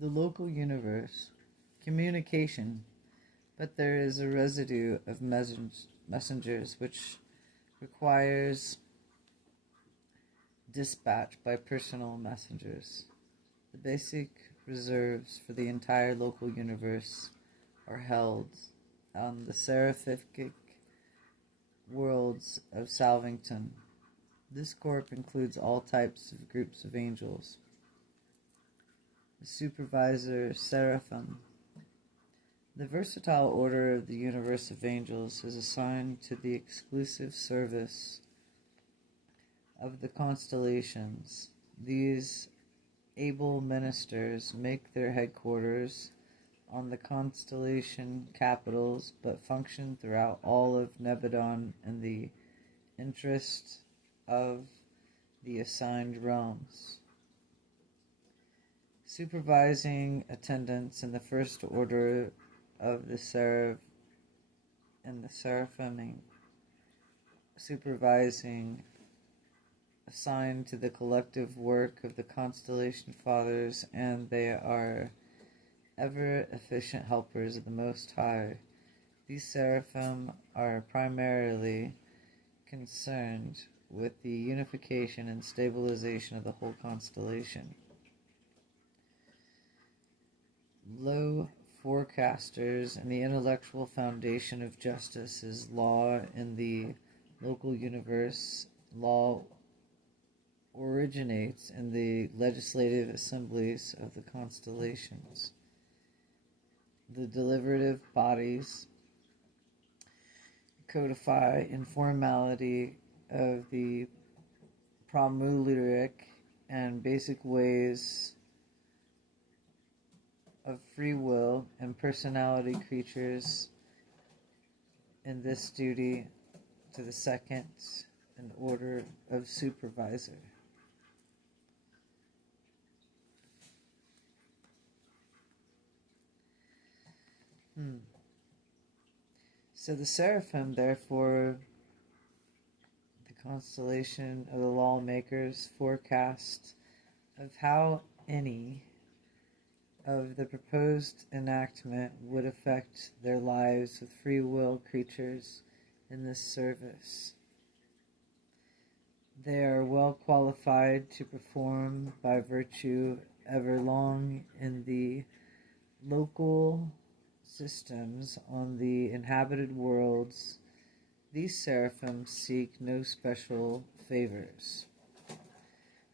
the local universe, communication, but there is a residue of messengers which requires dispatch by personal messengers. The basic reserves for the entire local universe are held on the seraphic worlds of Salvington. This corp includes all types of groups of angels. The Supervisor Seraphim. The versatile order of the universe of angels is assigned to the exclusive service of the constellations. These able ministers make their headquarters on the constellation capitals, but function throughout all of Nebadon in the interest of the assigned realms. Supervising attendants in the first order of the Seraphim, supervising assigned to the collective work of the constellation fathers, and they are ever efficient helpers of the Most High. These seraphim are primarily concerned with the unification and stabilization of the whole constellation. Low forecasters and the intellectual foundation of justice is law in the local universe. Law originates in the legislative assemblies of the constellations. The deliberative bodies codify informality of the promulgatic and basic ways of free will and personality creatures in this duty to the second in order of supervisor. So the seraphim, therefore, the constellation of the lawmakers, forecast of how any of the proposed enactment would affect their lives with free will creatures in this service. They are well qualified to perform by virtue everlong in the local systems on the inhabited worlds. These seraphim seek no special favors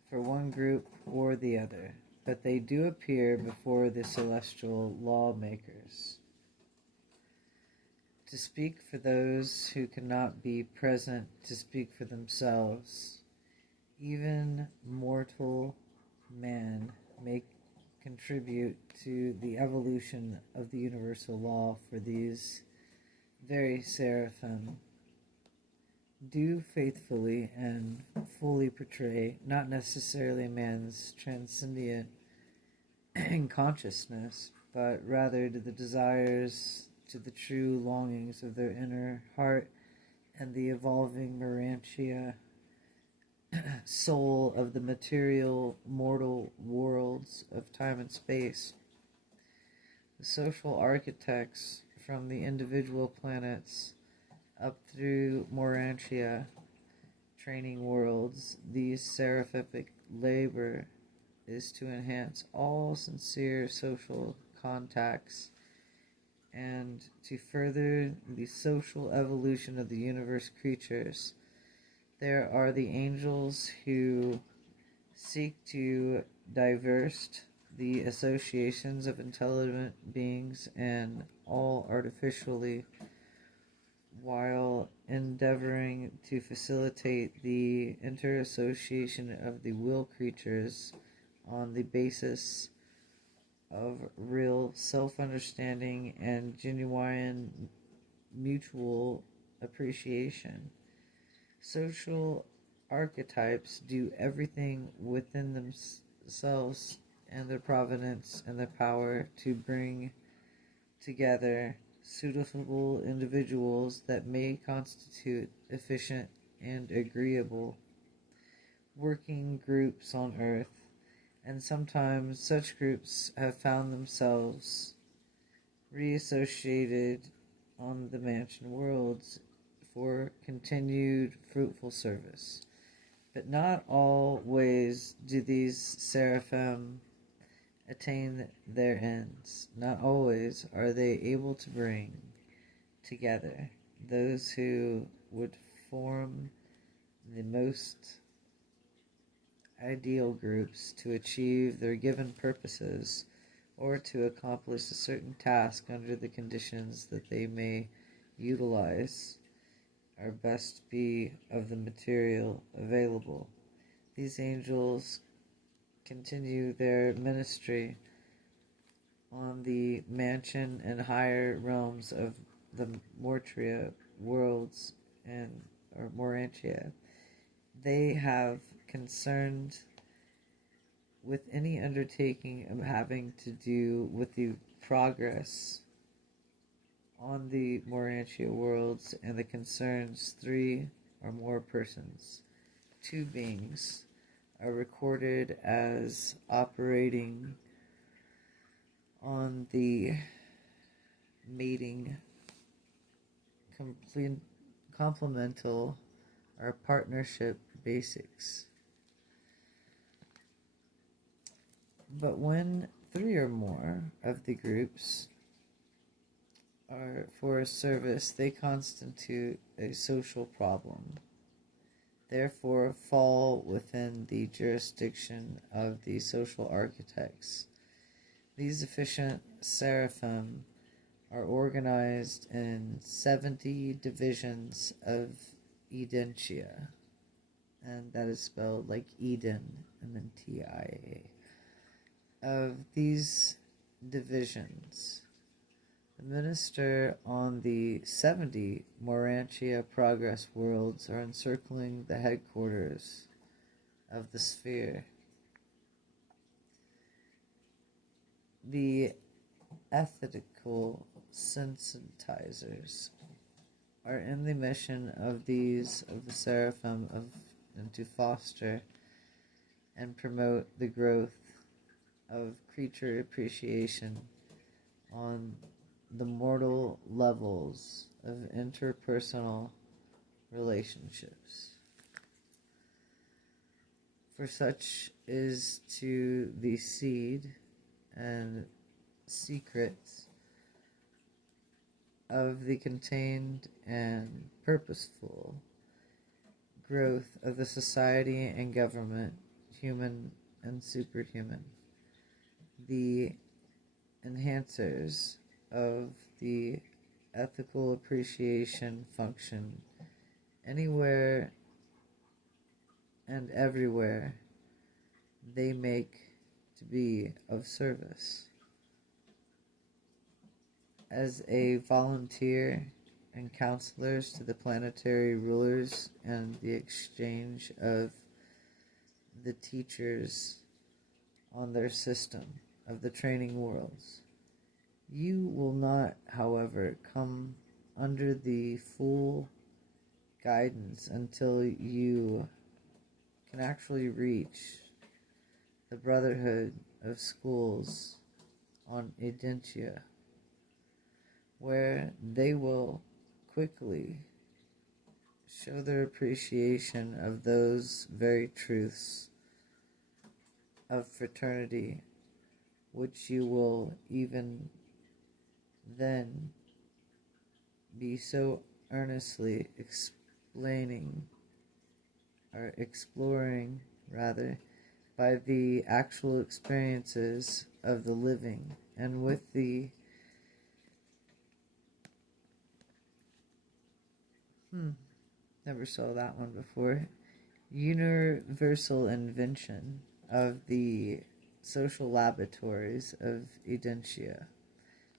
for one group or the other, but they do appear before the celestial lawmakers to speak for those who cannot be present, to speak for themselves. Even mortal man may contribute to the evolution of the universal law, for these very seraphim do faithfully and fully portray not necessarily man's transcendent consciousness, but rather to the desires, to the true longings of their inner heart and the evolving Urantia soul of the material mortal worlds of time and space. The social architects from the individual planets up through Urantia training worlds, these seraphic labor is to enhance all sincere social contacts and to further the social evolution of the universe creatures. There are the angels who seek to divert the associations of intelligent beings and all artificially, while endeavoring to facilitate the interassociation of the will creatures on the basis of real self-understanding and genuine mutual appreciation. Social archetypes do everything within themselves and their providence and their power to bring together suitable individuals that may constitute efficient and agreeable working groups on earth, and sometimes such groups have found themselves reassociated on the mansion worlds for continued fruitful service. But not always do these seraphim attain their ends. Not always are they able to bring together those who would form the most ideal groups to achieve their given purposes or to accomplish a certain task under the conditions that they may utilize or best be of the material available. These angels continue their ministry on the mansion and higher realms of the Mortria worlds or Morantia. They have concerned with any undertaking of having to do with the progress on the Morantia worlds and the concerns 3 or more persons. 2 beings are recorded as operating on the mating complemental or partnership basics. But when 3 or more of the groups are for a service, they constitute a social problem, therefore fall within the jurisdiction of the social architects. These efficient seraphim are organized in 70 divisions of Urantia, and that is spelled like Eden and then TIA. Of these divisions, the minister on the 70 Morantia progress worlds are encircling the headquarters of the sphere. The ethical sensitizers are in the mission of the seraphim and to foster and promote the growth of creature appreciation on the mortal levels of interpersonal relationships. For such is to the seed and secrets of the contained and purposeful growth of the society and government, human and superhuman, the enhancers of the ethical appreciation function anywhere and everywhere they make to be of service. As a volunteer and counselors to the planetary rulers and the exchange of the teachers on their system of the training worlds. You will not, however, come under the full guidance until you can actually reach the Brotherhood of Schools on Urantia, where they will quickly show their appreciation of those very truths of fraternity, which you will even then be so earnestly exploring by the actual experiences of the living and with the never saw that one before. Universal invention of the social laboratories of Urantia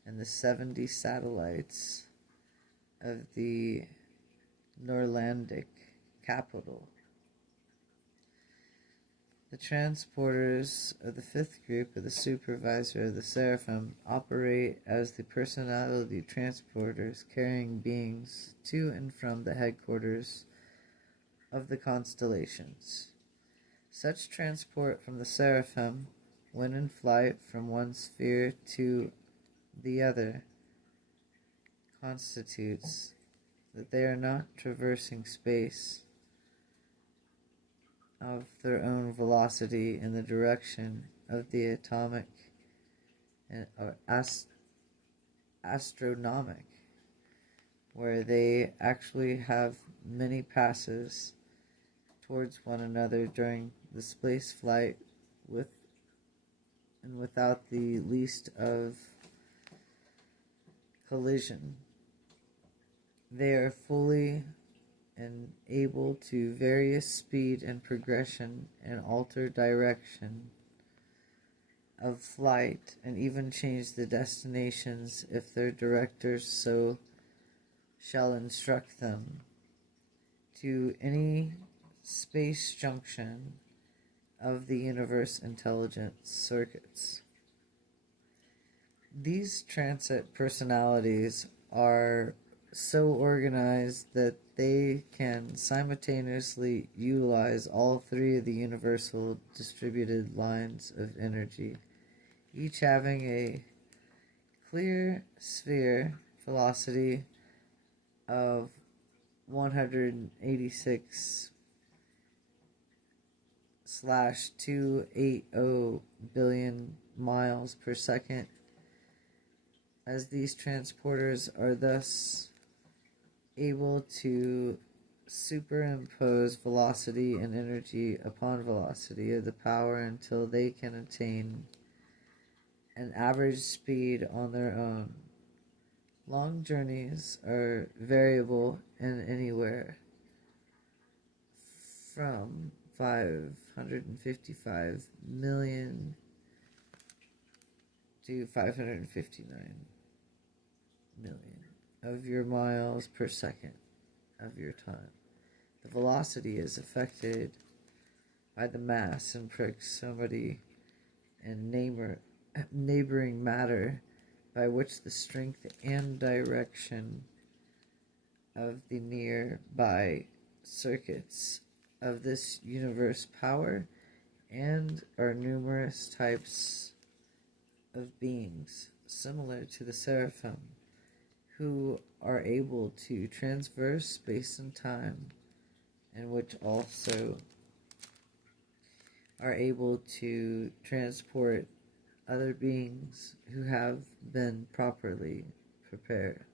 and the 70 satellites of the Norlandic capital. The transporters of the 5th group of the Supervisor of the Seraphim operate as the personality transporters carrying beings to and from the headquarters of the constellations. Such transport from the Seraphim when in flight from one sphere to the other, constitutes that they are not traversing space of their own velocity in the direction of the atomic or astronomic, where they actually have many passes towards one another during the space flight without the least of collision. They are fully and able to various speed and progression and alter direction of flight and even change the destinations if their directors so shall instruct them to any space junction of the universe intelligence circuits. These transit personalities are so organized that they can simultaneously utilize all three of the universal distributed lines of energy, each having a clear sphere velocity of 186/280 billion miles per second, as these transporters are thus able to superimpose velocity and energy upon velocity of the power until they can attain an average speed on their own. Long journeys are variable and anywhere from 555 million to 559 million of your miles per second of your time. The velocity is affected by the mass and proximity and neighboring matter, by which the strength and direction of the nearby circuits of this universe power and are numerous types of beings similar to the Seraphim, who are able to traverse space and time, and which also are able to transport other beings who have been properly prepared.